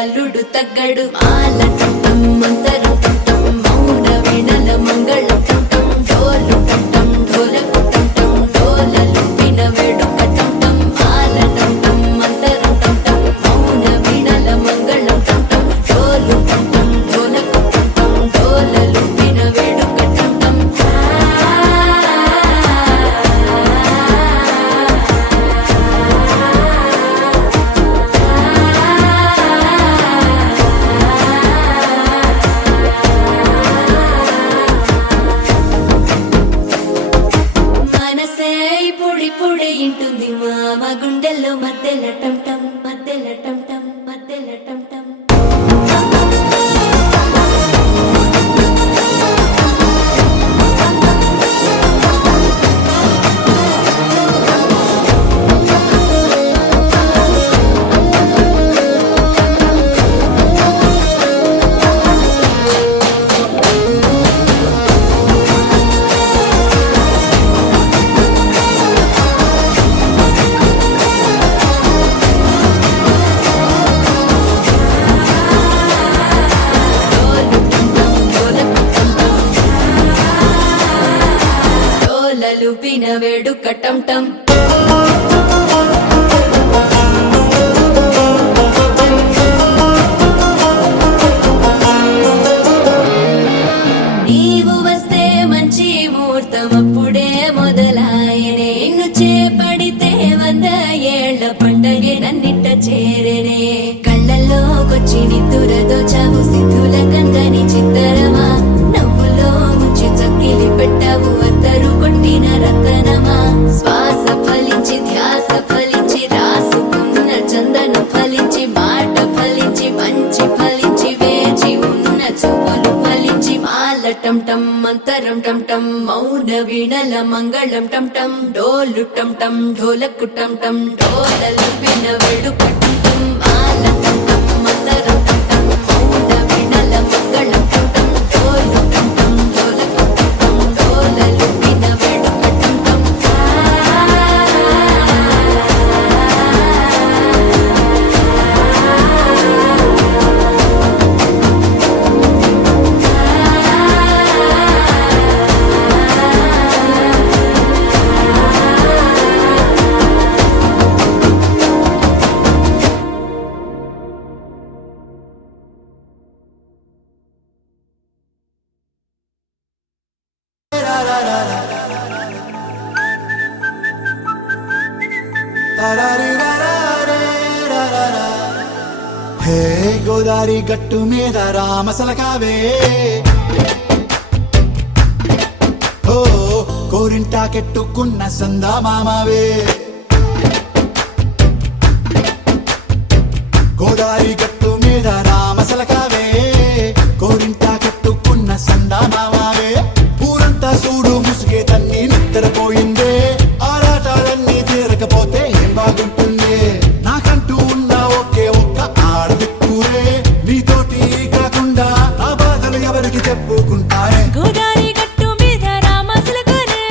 అల్లుడు తగ్గడు మాలటం మంతరం టం మౌన వీణల మంగళం టం డోలు టం డోలకు టం డోలలు విన వేడుక టం మాలటం మంతరం టం మౌన వీణల మంగళం టం డోలు టం డోలకు టం డోలలు విన వేడుక టం పొడి ఇంటుంది మామ గుండెల్లో మధ్యల టం టం మధ్యల టం టం మధ్యల టం టం లూపిన వేడుక టం టం నీవు వస్తే మంచి ముహూర్తం అప్పుడే మొదలాయనే నిన్ను చేపడితే 100 ఏళ్ల పండగే నన్నిట్ట చేరనే కళ్ళల్లోకొచ్చి నిద్దురదోచావు సిద్ధుల కందని చిత్తరమా నవ్వులో ముంచి చక్కిలి పెట్టావు అత్తరు కొట్టిన రతనమా శ్వాస ఫలించి ధ్యాస ఫలించి రాసుకున్న చందనం ఫలించి మాట ఫలించి మంచి ఫలించి వేచి ఉన్న చూపులు ఫలించి మాలటం టం మంతరం టం టం మౌన వీణల మంగళం టం టం డోలు టం టం ఢోలకు టం టం డోలలు విన వేడుక టం టం మాలటం టం మంతరం టం టం మౌన వీణల మంగళం టం టం డోలు టం టం ఢోలకు టం టం డోలలు విన వేడుక టం టం హే గోదారి గట్టు మీద రామసలకావే ఓ కోరింటా కెట్టుకున్న సందా మామావే గోదారి గట్టు మీద రామసలకావే కోరింటా కెట్టుకున్న సందా మామావే ఊరంతా చూడు ముసుగే తన్ని నిద్రపోయిందే ఆరాటాలన్నీ తీరకపోతే ఏం బాగుంటుంది నాకంటూ ఉన్న ఒకే ఒక్క ఆడదిక్కురే నీతోటి కాకుండా నా బాధలు ఎవరికి చెప్పుకుంటారే గోదారి గట్టు మీద రామసలకనే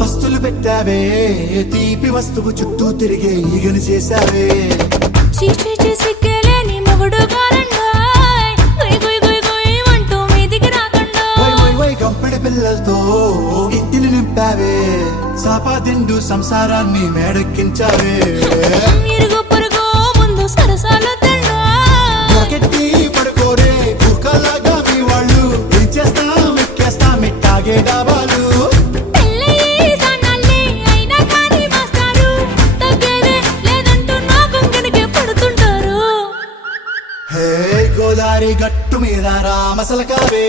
పస్తులు పెట్టావే తీపి వస్తువు చుట్టూ తిరిగే ఈగని చేశావే చీచీ సిగ్గలేని మొగుడు కారండాయ్ గుయ్ గుయ్ గుయ్ గుయ్ అంటూ మీదికి రాకుండా వై కంపెడి పిల్లలతో ఇంటిని నింపావే సాపాదిండు సంసారాన్ని మేడెక్కించావే ఇరుగు పొరుగు ముందు సరసాల తండా రాకెట్టి పడుకోరే కుక్కలాగా మీ వాళ్ళు ఏం చేస్తాం ఎక్కేస్తాం ఇట్టాగే డాబాలు పెళ్ళయి సన్నాళ్ళే అయినా కానీ మాస్తారు తగ్గేదే లేదంటూ నా కొంగనికే పడుతుంటారు హే గోదారి గట్టు మీద రామసలకావే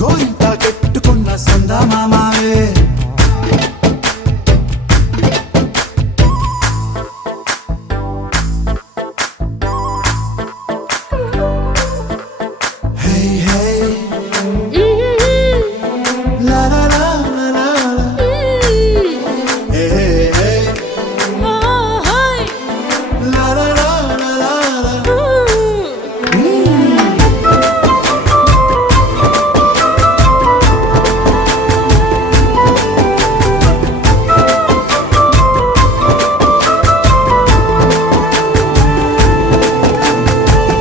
గోరింట కెట్టుకున్న సందా మామావే హే హే లా లా లా లా లా లా. హే హే హే ఓహోయ్ లా లా లా లా లా లా.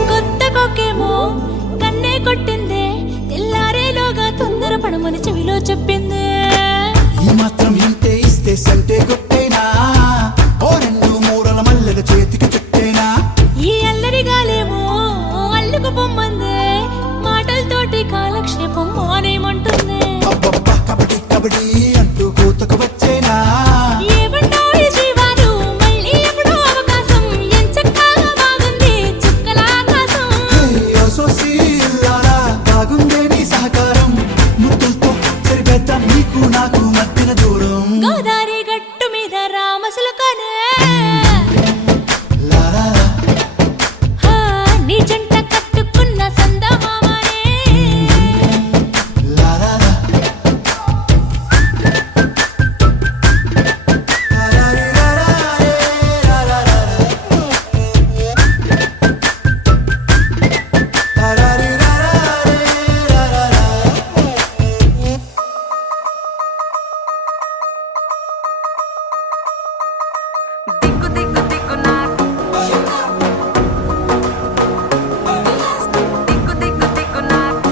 కొత్త కొక్కేమో కన్నే కొట్టిందే తెల్లారేలోగా తొందర పడమని చెవిలో చెప్పిందే ఈ మాత్రం ఇంటే ఇస్తే సంటే కొట్టేనా ఓ రెండు మూరల మల్లెల చేతికి చుట్టేనా ఈ అల్లరి గాలేమో అల్లుకు పొమ్మందే మాటలతోటి కాలక్షేపం మానేమంటుందే అబ్బబ్బా కబడ్డీ కబడ్డీ అంటూ కూతకు వచ్చేనా ఏమంటాయి శ్రీవారు మళ్ళీ ఎప్పుడో అవకాశం ఎంచక్కా బాగుంది చుక్కల ఆకాశం సోసి లాలా బాగుందే నీ సహకారం ముద్దులతో సరిపెద్దాం నీకు నాకు మధ్యన దూరం గోదారి గట్టు మీద రామసులకనే లాలా హా, నీ జంట కట్టుకున్న సందమామనే లాలా దిక్కు దిక్కు దిక్కు నాకు దిక్కు దిక్కు దిక్కు నాకు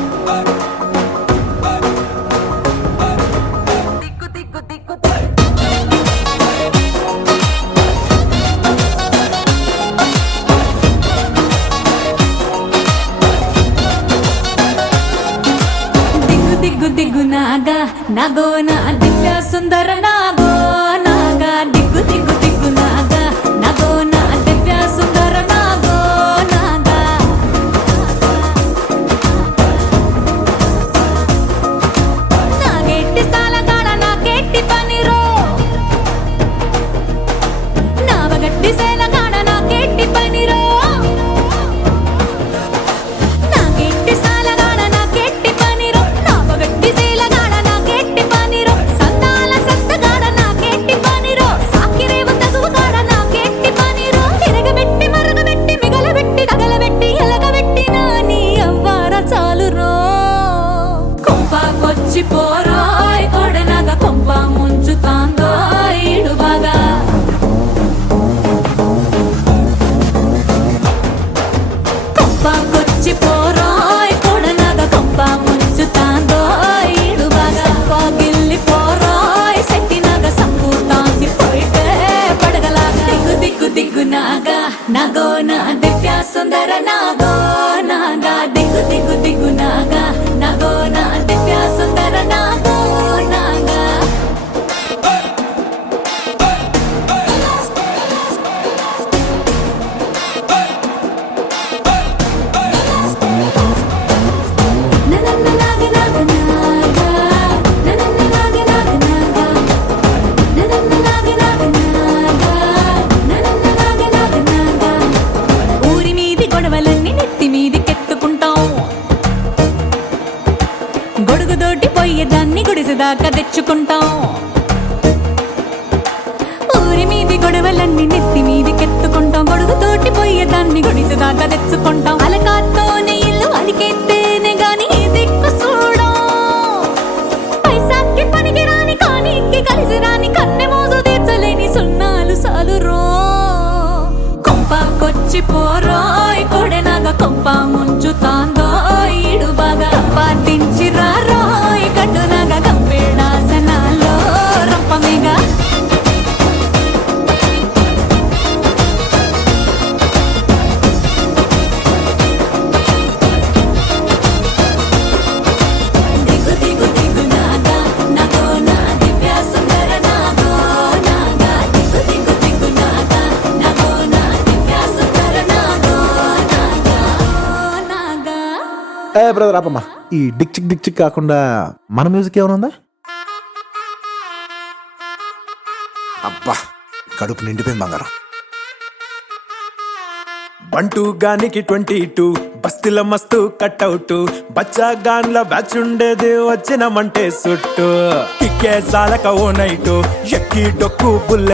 దిక్కు దిక్కు దిక్కు దిగ్గు దిగ్గు దిగ్గు నాగా నాగో నా దివ్య సుందర నాగో నాగా దిగ్గు దిగ్గు దిగ్గు నాగా నాగో నా దివ్య సుందర నాగో నాగా నాగెట్టి సాలగాడ నాకెట్టి పనిరో నావగట్టి సేలగాడ నాకెట్టి పనిరో నాకెట్టి సాలగాడ నాకెట్టి పనిరో నావగట్టి సేలగాడ నాకెట్టి పనిరో సందాల సత్తగాడ నాకెట్టి పనిరో సాకిరేవు తగువగాడ నాకెట్టి పనిరో తిరగబెట్టి మరగబెట్టి మిగలబెట్టి తగలబెట్టి ఎలగబెట్టి నా నీ అవ్వార చాలురో కొంపకొచ్చి పోరాయ్ కొడనగ కొంప ముంచుతాందో ఈడు బాగా కొంపకొచ్చి పోరాయ్ కొడనగ కొంప ముంచుతాందో ఈడు బాగా పోగిల్లి పోరాయ్ సెట్టినగ సంపూతాంది పోయితే పడగలాగా దిగ్గు దిగ్గు దిగ్గు నాగా నాగో నా దివ్య సుందర నాగో నాగా దిగ్గు దిగ్గు దిగ్గు నాగా నాగో నా దివ్య సుందర నాగో నాగా ననన్న నాగ నాగ నాగా ననన్న నాగ నాగ నాగా ననన్న నాగ నాగ నాగా ననన్న నాగ నాగ నాగా ఊరి మీది గొడవలన్నీ నెత్తి మీదికెత్తుకుంటాం గొడుగుదోటి పోయేదాన్ని గుడిసెదాకా తెచ్చుకుంటాం ఊరి మీది గొడవలన్నీ నెత్తి మీదికెత్తుకుంటాం గొడుగుతోటి పోయేదాన్ని గుడిసెదాకా తెచ్చుకుంటాం అలకాతోనే ఇల్లు అలికెత్తేనే గాని ఈ దిక్కు చూడం ఏ బ్రదర్ ఆపమ్మా, ఈ డిక్ చిక్ కాకుండా మన మ్యూజిక్ ఏమైనా ఉందా? అబ్బా కడుపు నిండిపోయింది బంగారం. బంటూ గానికి 22 బస్తీల మస్తు కట్అవుట్, బచ్చా గాన్ల బ్యాచ్ ఉండేది వచ్చినమంటే సుట్టు, కిక్కే సాలక ఓ నైటు ఎక్కి డొక్కు బుల్లె